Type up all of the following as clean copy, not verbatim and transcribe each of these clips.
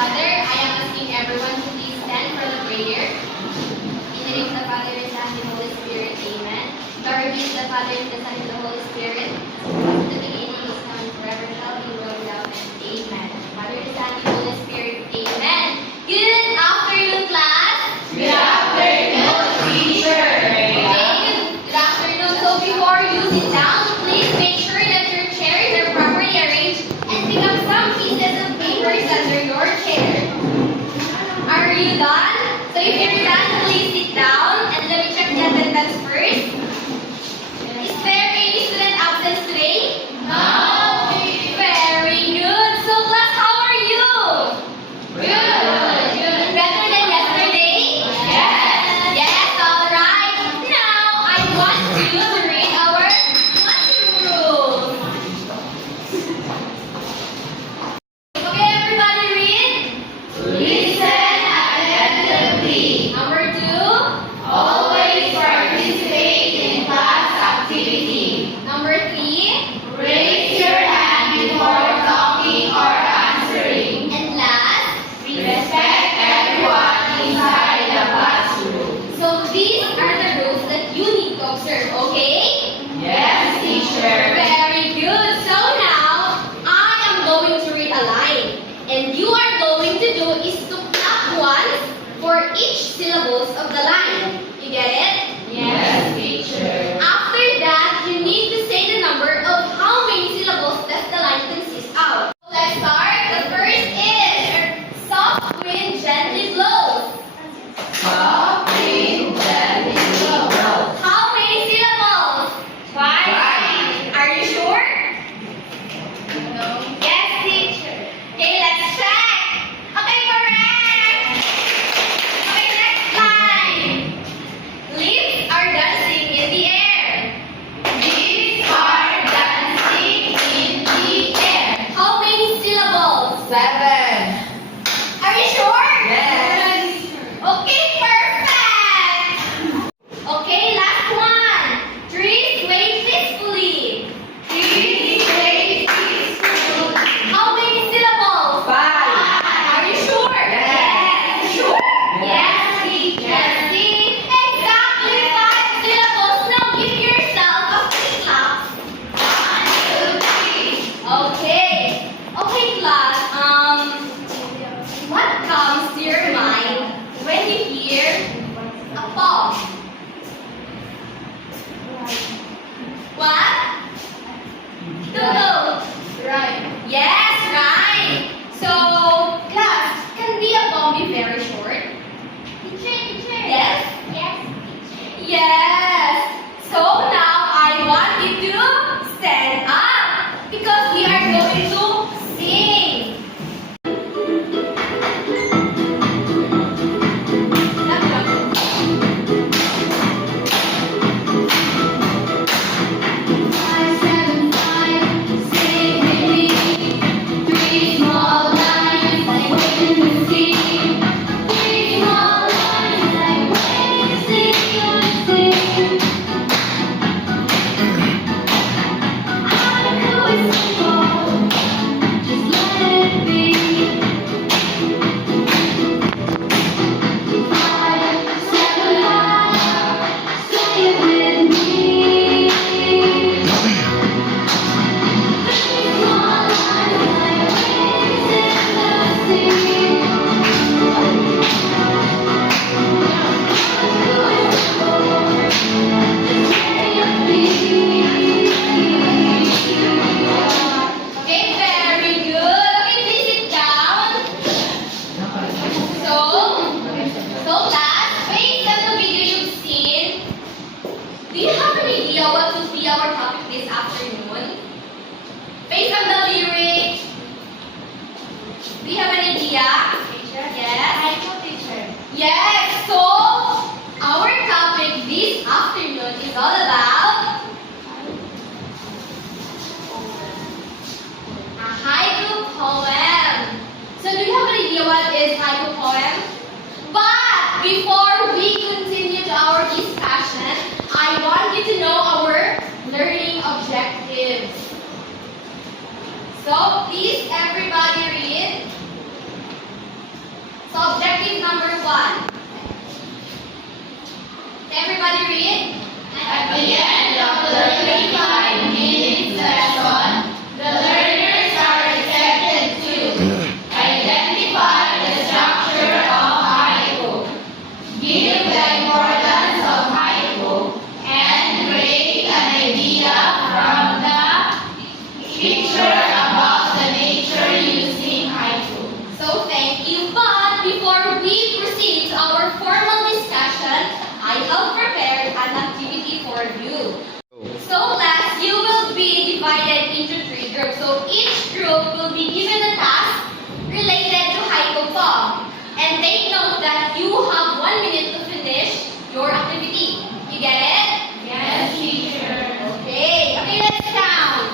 Father, I am asking everyone to please stand for the prayer. In the name of the Father, and the Son, and the Holy Spirit, Amen. Glory be to the Father, and the Son, and the Holy Spirit. From the beginning, is now, and forever shall be, world without end. Amen. Father, the Son, and the Holy Spirit, Amen. Good afternoon, class. Good afternoon, teacher. Okay, good afternoon. So before you sit down, please make sure that your chairs are properly arranged and pick up some pieces of papers under your chair. Are you done? So if you're done, please sit down and let me check the attendance first. Is there any student absent today? No. Very good. So class, how are you? Good. Better than yesterday? Yes. Yes, alright. Now I want you to read our classroom rules. Okay, everybody read. Listen attentively. Number 2. Always participate in class activity. Number 3. Raise your hand before talking or answering. And last. Respect everyone inside the classroom. So these are the rules that you need to observe, okay? Yes, teacher. Very good. So now, I am going to read a line. And you are going to do is to clap once for each syllables of the line. You get it? Yes, teacher. After that, you need to say the number of how many syllables does the line consist of. Let's start. The first is soft wind gently blows. Soft wind gently blows. How many syllables? 5. Are you sure? No. Yes, teacher. Okay, let's check. Okay, correct. Okay, next line. Leaves are dancing in the air. These are dancing in the air. How many syllables? 7. Are you sure? Yes. Okay, perfect. Okay, last one. Trees wave peacefully. These days is true. How many syllables? 5. Are you sure? Yes. Sure? Yes, teacher. Yes, see? Exactly 5 syllables. Now give yourself a quick clap. 1, 2, 3. Okay. Okay, class. What comes to your mind when you hear a poem? What? Go. Right. Yes, right. So, class, can be a poem be very short? Teacher. Yes? Yes. So now I want you to stand up because we are going to sing. Five, 7, 5, sing with me. 3 small lines like waiting to see. 3 small lines like waiting to see. I know it's simple, just let it be. 5, 7, 5, say it with me. 3 small lines like waves in the sea. Okay, very good. Okay, please sit down. So class, based on the video you've seen, do you have an idea what would be our topic this afternoon? Based on the lyrics, do you have an idea? Yes? I know, teacher. Yes, so our topic this afternoon is all about a haiku poem. So do you have an idea what is haiku poem? But before we continue to our discussion, I want you to know our learning objectives. So please everybody read. Everybody read. At the end of the 35-minute session, the learners are expected to identify the structure of haiku, give the importance of haiku, and create an idea from the picture about the nature using haiku. So thank you. But before we proceed to our formal discussion, I have prepared an activity for you. So class, you will be divided into 3 groups. So each group will be given a task related to haiku poem. And take note that you have 1 minute to finish your activity. You get it? Yes, teacher. Okay. Okay, let's count.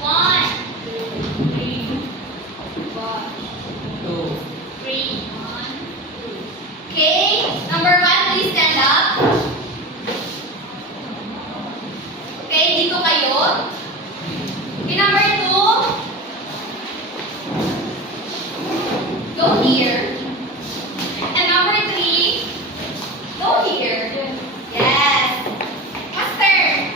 1, 2, 3. Okay, number 1, please stand up. Okay, dito kayo. Okay, number 2, go here. And number 3, go here. Yes. Master.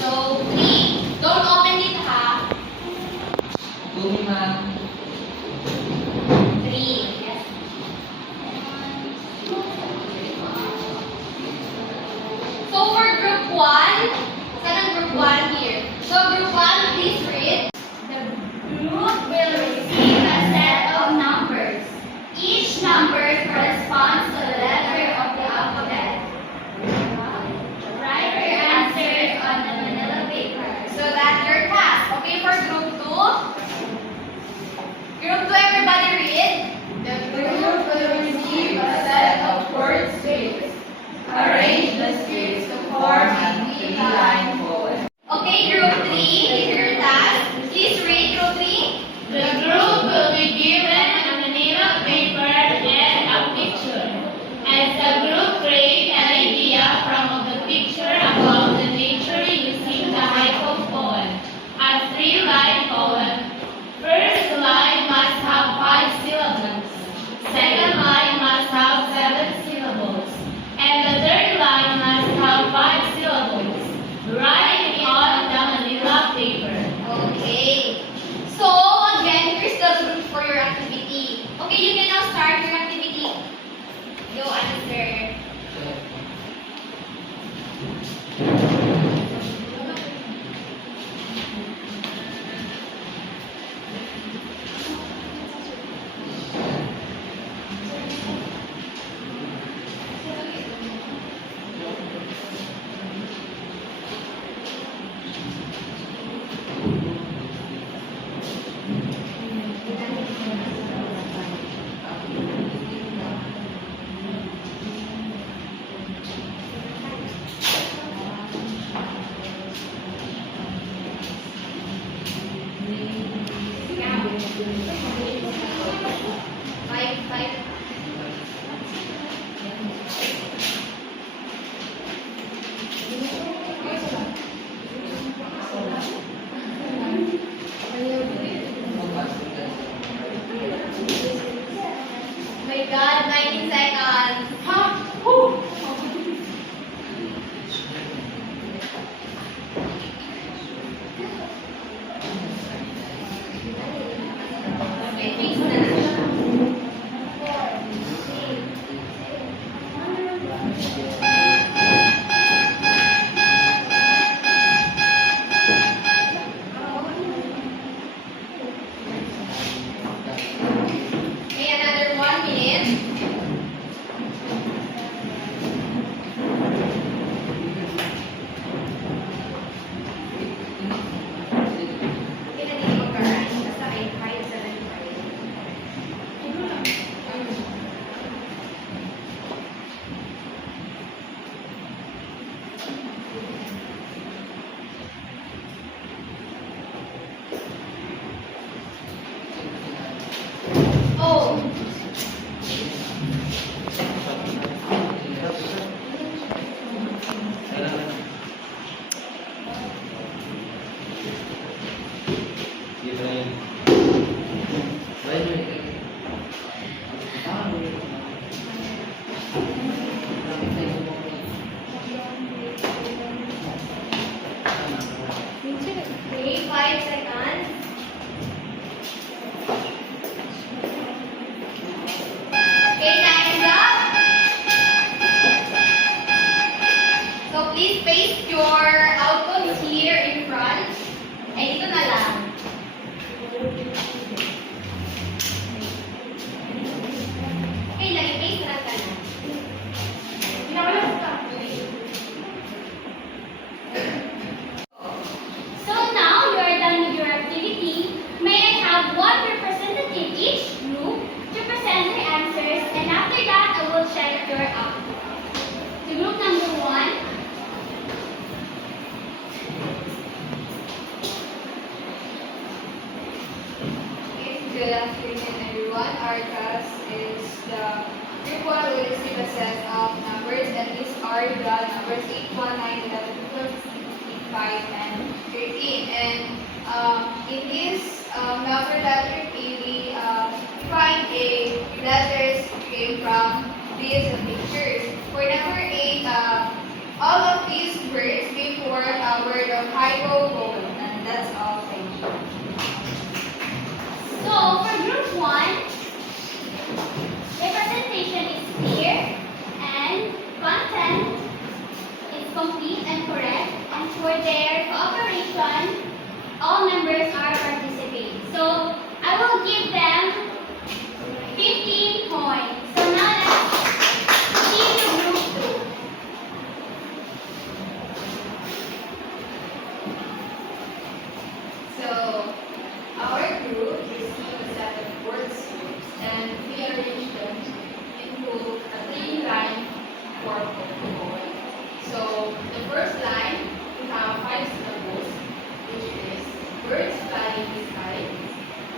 So, 3, don't open it ha. 2, ma'am. 3. Yes. So for group 1, saan ang group 1 here? So group 1, please read. The group will receive a set of numbers. Each number corresponds to the letter of the alphabet. Write your answers on the manila paper. So that's your task. Okay, for group 2. Group 2, everybody read. The group will receive a set of word scripts. Arrange the scripts to form a three-line poem. Okay, group 3, is your task. Please read group 3. The group will be given a manila paper and a picture. As the group create an idea from the picture about the nature using the haiku poem, a three-line poem. First line must have 5 syllables. Second line must have 7 syllables. And the third line must have 5 syllables. Write it on the manila paper. Okay. So again, here's the group for your activity. Okay, you can now start your activity. Go answer. Five. My God, 19 seconds. Okay, 5 seconds. Okay, time is up. So please paste your outputs here in front. Ay, dito na lang. Okay, nag-paste na ka na. So now you are done with your activity. May I have one representative each group to present their answers, and after that I will check your output. To group number 1. Good afternoon, everyone. Our class is the group 1 will receive a set of numbers, and these are the numbers 8, 1, 9, 11, 12, 16, 5, and 13. And in this number letter A, we find a letters came from these pictures. For number 8, all of these words before a word of hypo, and that's all. Thank you. So for group 1, the presentation is clear and content is complete and correct. And for their cooperation, all members are participating. So I will give them 15 points. So now let's see to group 2. So, our group received a set of word groups and we arranged them into a 3-line form of poem. So, the first line, we have 5 syllables, which is birds flying in the sky.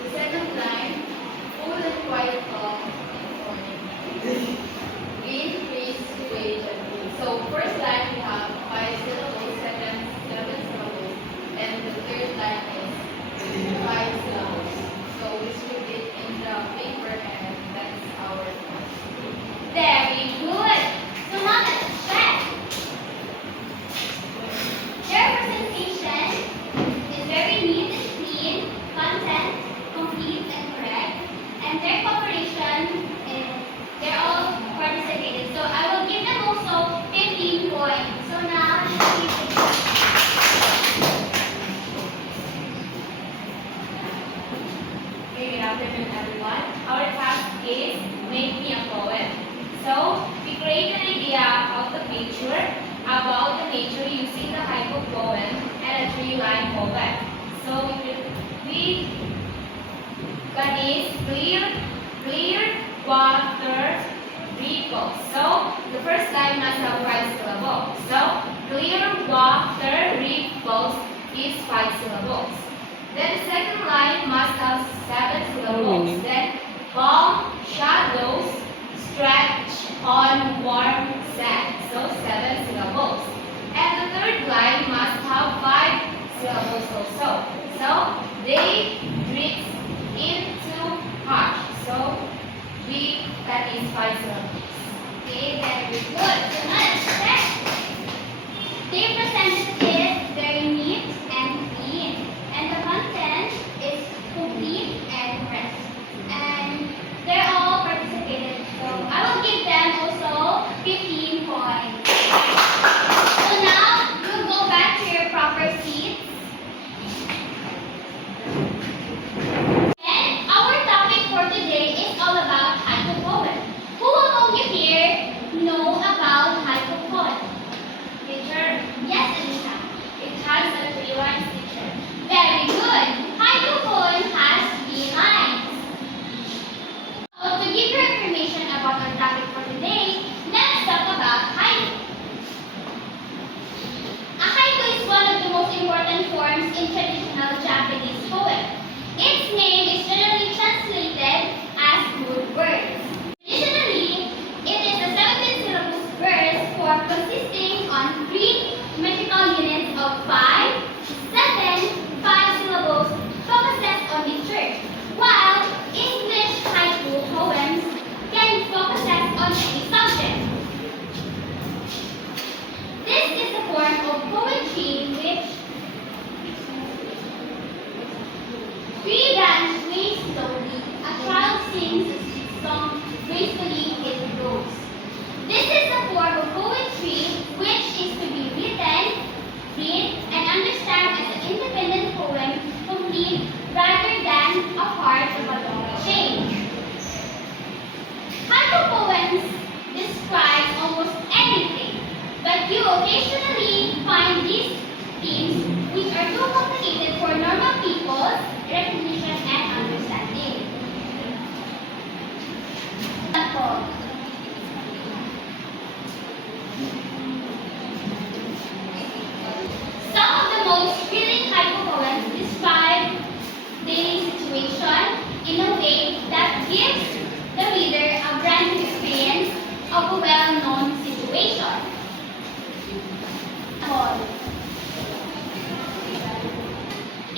The second line, full and quiet calm and morning. Wind, breeze, wave, and breeze. So, first line, we have 5 syllables, second, 7 syllables, and the third line is 5 syllables. So we script it in the paper and that's our class. Very good. So now let's check. Their presentation is very neat and clean, content complete and correct, and their cooperation is they're all participated. So I will give them also 15 points. So now let's see. Good afternoon, everyone. Our task is make me a poem. So we create an idea of the picture about the nature using the hypo poem and a 3-line poem. So we that is clear water ripples. So the first line must have 5 syllables. So clear water ripples is 5 syllables. Then the second line must have 7 syllables. Then calm shadows stretch on warm sand. So 7 syllables. And the third line must have 5 syllables also. So they drift into hush. So that is 5 syllables. Okay, very good. So now let's check. Their presentation is very neat and clean, and the content is complete and correct. And they're all participated. So I will give them also 15 points. So now we'll go back to your proper seats. sings its song gracefully it goes. This is a form of poetry which is to be written, read, and understand as an independent poem, complete rather than a part of a long chain. Haiku poems describe almost anything, but you occasionally find these themes which are too complicated for normal people's recognition and understanding. Example. Some of the most thrilling haiku poems describe daily situation in a way that gives the reader a brand new experience of a well-known situation. Example.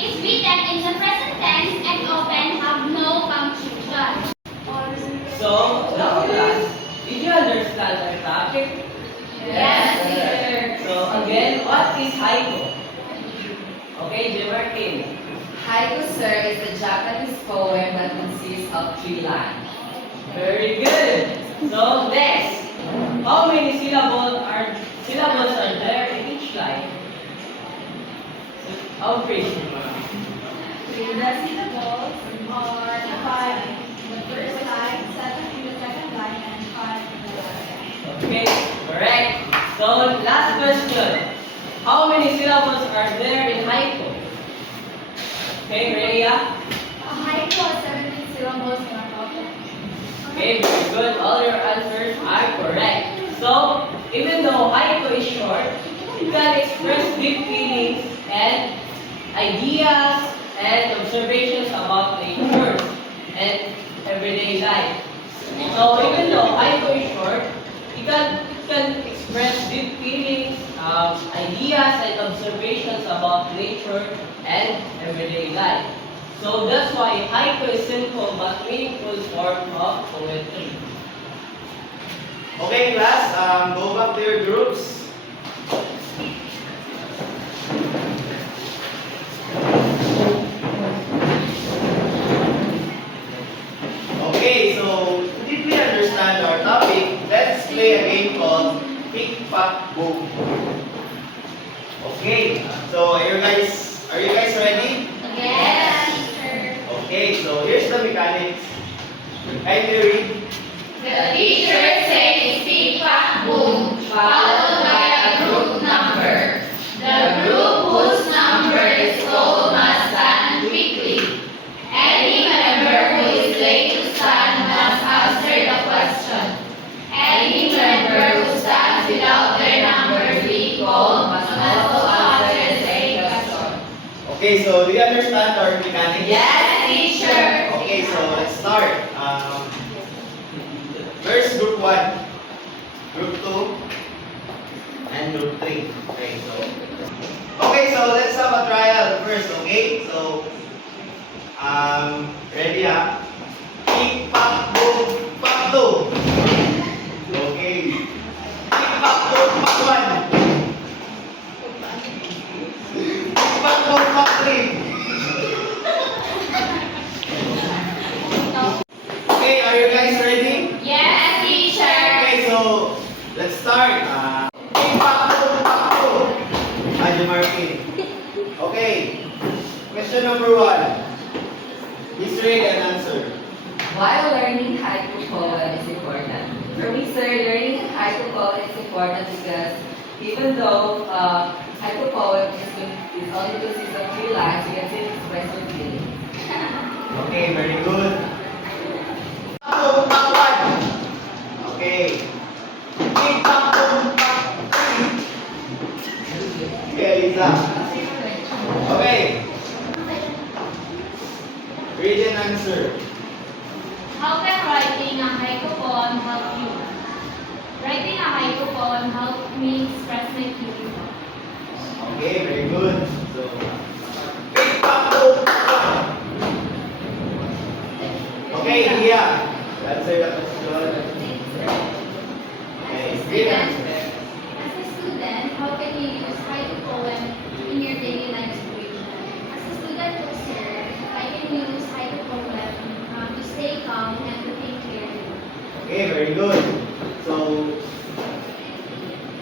Is written in the present tense and often have no punctuation. So, now class, did you understand our topic? Yes, sir. So, again, what is haiku? Okay, Jemarkin. Haiku, sir, is a Japanese poem that consists of 3 lines. Very good. So, next, how many syllables are there in each line? How pretty? The syllables are 5 in the first line, 7 in the second line, and 5 in the last line. Okay, correct. So, last question. How many syllables are there in haiku? Okay, Rhea? A haiku has 17 syllables in a poem. Okay, very good. All your answers are correct. So, even though haiku is short, you can express deep feelings and ideas and observations about nature and everyday life. So, even though haiku is short, you can express deep feelings, ideas and observations about nature and everyday life. So that's why haiku is simple but meaningful form of poetry. Okay, class, go back to your groups. Okay, so did we understand our topic? Let's play a game called Pick, Pack, Boom. Okay, so are you guys ready? Yes, sir. Okay, so here's the mechanics. Kindly read. The teacher says pick, pack, boom, followed by a group number. The group whose number is called must stand quickly. Any member who is late to stand must answer the question. Any member who stands without their number being called must also answer the same question. Okay, so do you understand our mechanics? Yes, teacher. Okay, so let's start. First, group 1, group 2, and group 3. Okay, so let's have a trial first, okay? So, ready ha? Pick, pack, boom, pack 2. Okay. Pick, pack, boom, pack 1. Pick, pack, boom, pack 3. Okay, are you guys ready? Yes, teacher. Okay, so let's start. Martin. Okay, question number 1. Please read and answer. While learning haiku poem is important. For me, sir, learning haiku poem is important because even though haiku poem is only consists of 3 lines, you can still express your feelings. Okay, very good. Okay. Okay, Lisa. Okay. Read and answer. How can writing a haiku poem help you? Writing a haiku poem helped me express my feelings. Okay, very good. So, okay, Leah. Answer the question. Okay, read and answer. As a student, how can you use haiku poem in your daily life situation? As a student, sir, I can use haiku poem to stay calm and Okay, very good. So,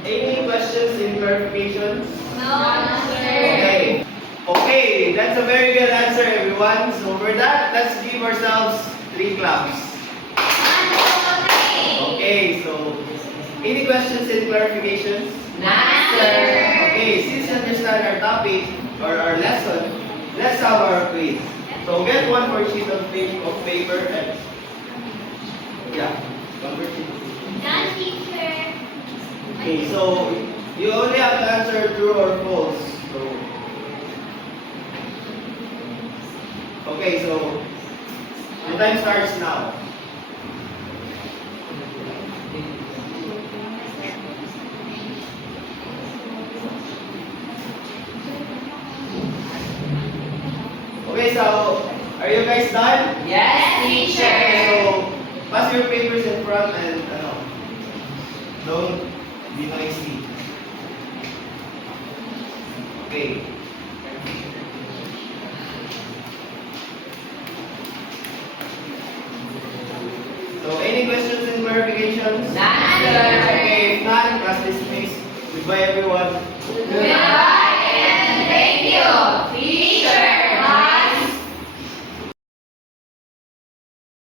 any questions and clarifications? No, sir. Okay. Okay, that's a very good answer, everyone. So for that, let's give ourselves 3 claps. Okay, so any questions and clarifications? Okay, since you understand our topic or our lesson, let's have our quiz. So get one more sheet of paper and yeah, one more sheet. Done, teacher. Okay, so you only have to answer true or false. So okay, so the time starts now. Okay, so are you guys done? Yes, Okay, teacher. so pass your papers in front and don't be noisy. Okay. So any questions and clarifications? None, sir. Okay, if not, class dismissed. Goodbye everyone. Goodbye.